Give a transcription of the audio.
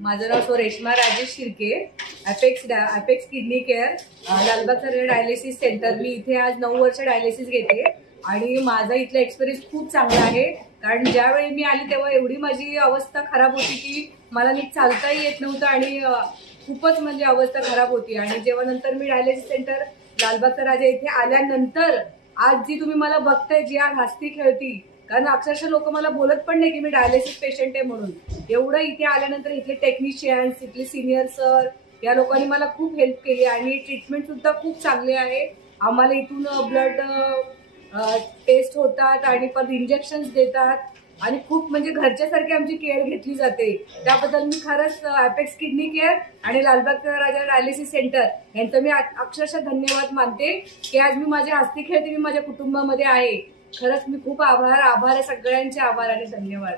माझं नाव Reshma Rajesh Shirke, apex kidney care, Lalbaug dialysis centre. मी इथे आज 9 वर्ष डायलिसिस घेते आणि माझा इथला एक्सपिरियन्स खूप चांगला आहे। कारण ज्यावेळी मी आली तेव्हा एवढी माझी अवस्था खराब होती की मला नीट चालताही येत नव्हतं आणि खूपच म्हणजे अवस्था खराब होती। आणि जेव्हा नंतर मी डायलिसिस सेंटर लालबागचा राजा इथे आल्यानंतर आज जी तुम्ही मला बघताय, जी आज हसती खेळती, कारण अक्षरशः लोक मला बोलत पण नाही की मी डायलिसिस पेशंट आहे म्हणून। एवढं इथे आल्यानंतर इथले टेक्निशियन्स, इथले सिनियर सर या लोकांनी मला खूप हेल्प केली आणि ट्रीटमेंट सुद्धा खूप चांगली आहे। आम्हाला इथून ब्लड टेस्ट होतात आणि परत इंजेक्शन्स देतात आणि खूप म्हणजे घरच्यासारखी आमची केअर घेतली जाते। त्याबद्दल मी खरंच अपेक्स किडनी केअर आणि लालबागचा राजा डायलिसिस सेंटर यांचं मी अक्षरशः धन्यवाद मानते की आज मी माझ्या हस्ती खेळते, मी माझ्या कुटुंबामध्ये आहे। खरंच मी खूप आभार आहे, सगळ्यांचे आभार आणि धन्यवाद।